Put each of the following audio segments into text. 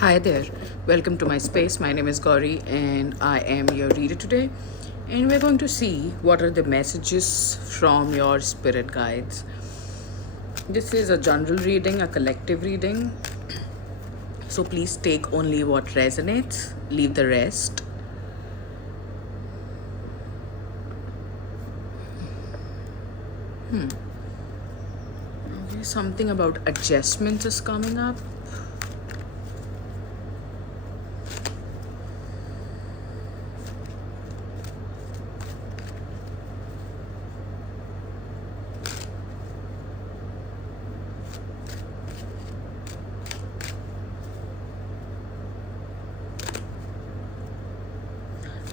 Hi there, welcome to my space. My name is Gauri and I am your reader today. And we're going to see what are the messages from your spirit guides. This is a general reading, a collective reading. So please take only what resonates, leave the rest. Okay, something about adjustments is coming up.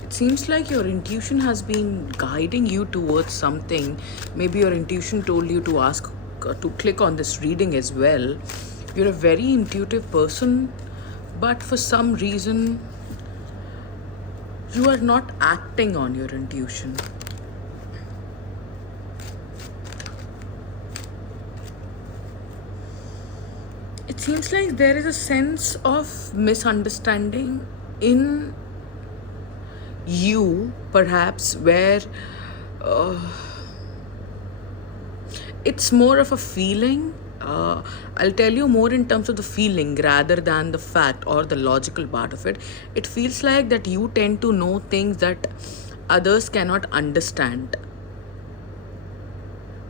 It seems like your intuition has been guiding you towards something. Maybe your intuition told you to ask to click on this reading as well. You're a very intuitive person, but for some reason you are not acting on your intuition. It seems like there is a sense of misunderstanding in you, perhaps, where it's more of a feeling. I'll tell you more in terms of the feeling rather than the fact or the logical part of it. It feels like that you tend to know things that others cannot understand,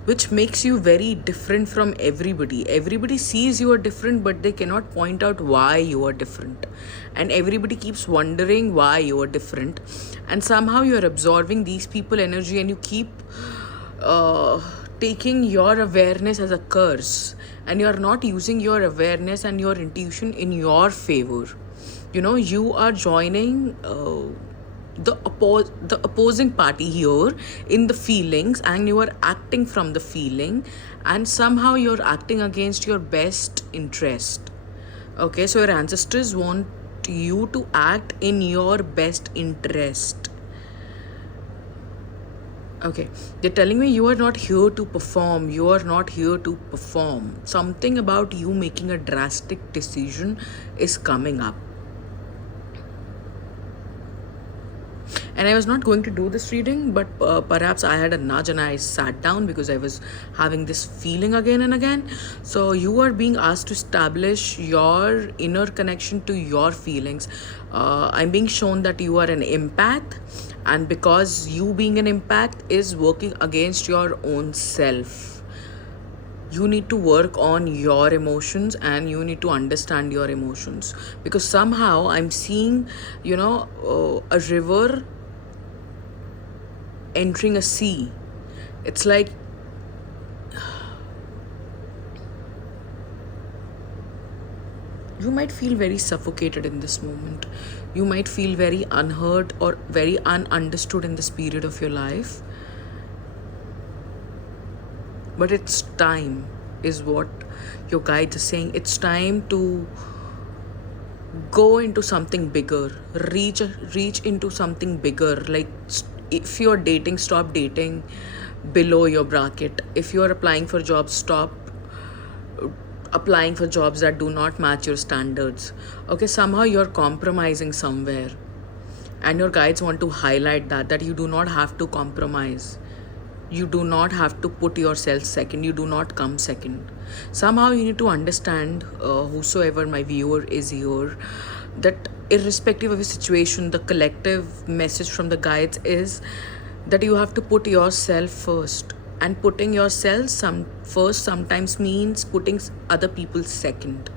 which makes you very different from everybody. Everybody sees you are different, but they cannot point out why you are different. And everybody keeps wondering why you are different. And somehow you're absorbing these people energy and you keep taking your awareness as a curse. And you're not using your awareness and your intuition in your favor. You are joining the opposing party here in the feelings, and you are acting from the feeling, and somehow you're acting against your best interest. Okay, so your ancestors want you to act in your best interest. Okay, they're telling me you are not here to perform. You are not here to perform. Something about you making a drastic decision is coming up. And I was not going to do this reading, but perhaps I had a nudge and I sat down because I was having this feeling again and again. So you are being asked to establish your inner connection to your feelings. I'm being shown that you are an empath, and because you being an empath is working against your own self. You need to work on your emotions and you need to understand your emotions, because somehow I'm seeing a river entering a sea. It's like you might feel very suffocated in this moment. You might feel very unheard or very ununderstood in this period of your life. But it's time, is what your guides are saying. It's time to go into something bigger, reach into something bigger. Like, if you're dating, stop dating below your bracket. If you're applying for jobs, stop applying for jobs that do not match your standards. Okay, somehow you're compromising somewhere, and your guides want to highlight that you do not have to compromise. You do not have to put yourself second. You do not come second. Somehow you need to understand, whosoever my viewer is here, that irrespective of the situation, the collective message from the guides is that you have to put yourself first. And putting yourself first sometimes means putting other people second.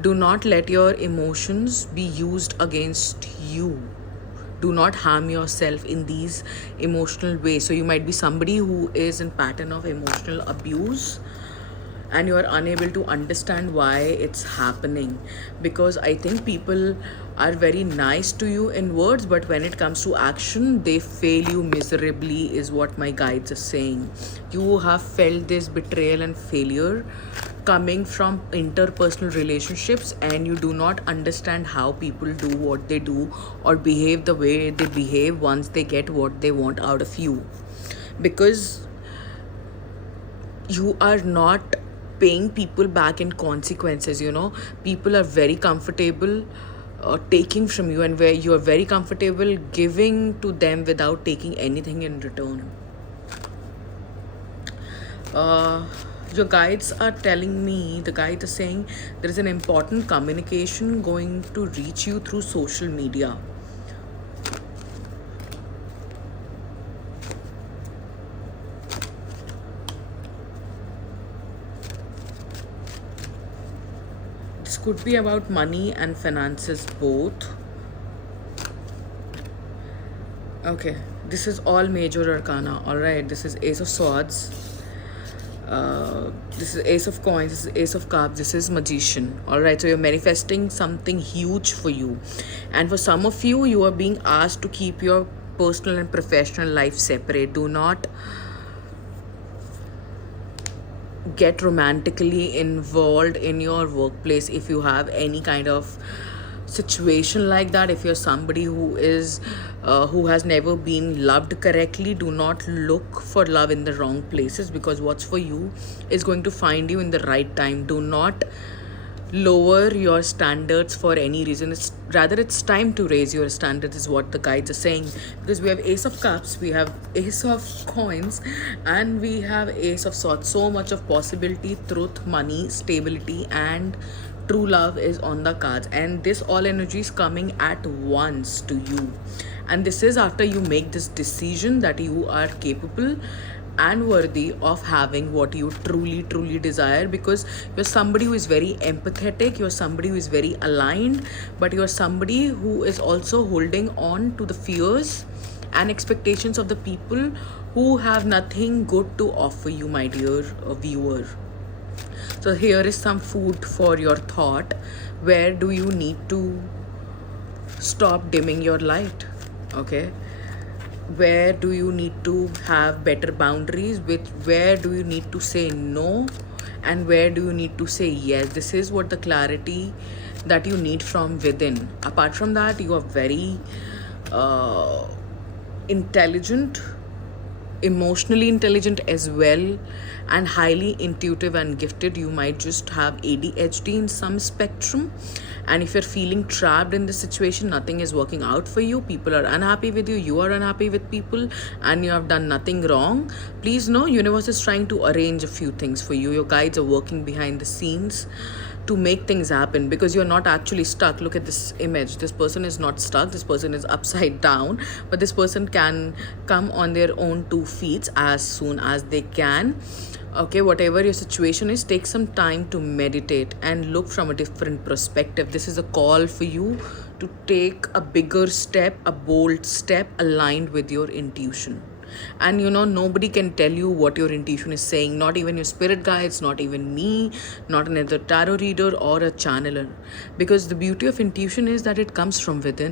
Do not let your emotions be used against you. Do not harm yourself in these emotional ways. So you might be somebody who is in pattern of emotional abuse and you are unable to understand why it's happening, because I think people are very nice to you in words, but when it comes to action they fail you miserably, is what my guides are saying. You have felt this betrayal and failure coming from interpersonal relationships, and you do not understand how people do what they do or behave the way they behave once they get what they want out of you, because you are not paying people back in consequences. People are very comfortable taking from you, and where you are very comfortable giving to them without taking anything in return. uh, your guides are telling me, the guide is saying there is an important communication going to reach you through social media. This could be about money and finances both. Okay, this is all major arcana. All right, this is Ace of Swords. This is Ace of Coins. This is Ace of Cups. This is Magician. All right, so you're manifesting something huge for you, and for some of you, you are being asked to keep your personal and professional life separate. Do not get romantically involved in your workplace if you have any kind of situation like that. If you're somebody who has never been loved correctly, do not look for love in the wrong places, because what's for you is going to find you in the right time. Do not lower your standards for any reason. It's time to raise your standards, is what the guides are saying, because we have Ace of Cups, we have Ace of Coins, and we have Ace of Swords. So much of possibility, truth, money, stability, and true love is on the cards, and this all energy is coming at once to you. And this is after you make this decision that you are capable and worthy of having what you truly desire, because you're somebody who is very empathetic, you're somebody who is very aligned, but you're somebody who is also holding on to the fears and expectations of the people who have nothing good to offer you, my dear viewer. So here is some food for your thought. Where do you need to stop dimming your light? Okay, where do you need to have better boundaries with? Where do you need to say no, and where do you need to say yes? This is what the clarity that you need from within. Apart from that, you are very intelligent, emotionally intelligent as well, and highly intuitive and gifted. You might just have ADHD in some spectrum, and if you're feeling trapped in this situation, nothing is working out for you, people are unhappy with you, you are unhappy with people, and you have done nothing wrong, please know universe is trying to arrange a few things for you. Your guides are working behind the scenes to make things happen, because you're not actually stuck. Look at this image. This person is not stuck. This person is upside down, but this person can come on their own 2 feet as soon as they can. Okay, whatever your situation is, take some time to meditate and look from a different perspective. This is a call for you to take a bigger step, a bold step aligned with your intuition. And nobody can tell you what your intuition is saying, not even your spirit guides, not even me, not another tarot reader or a channeler, because the beauty of intuition is that it comes from within.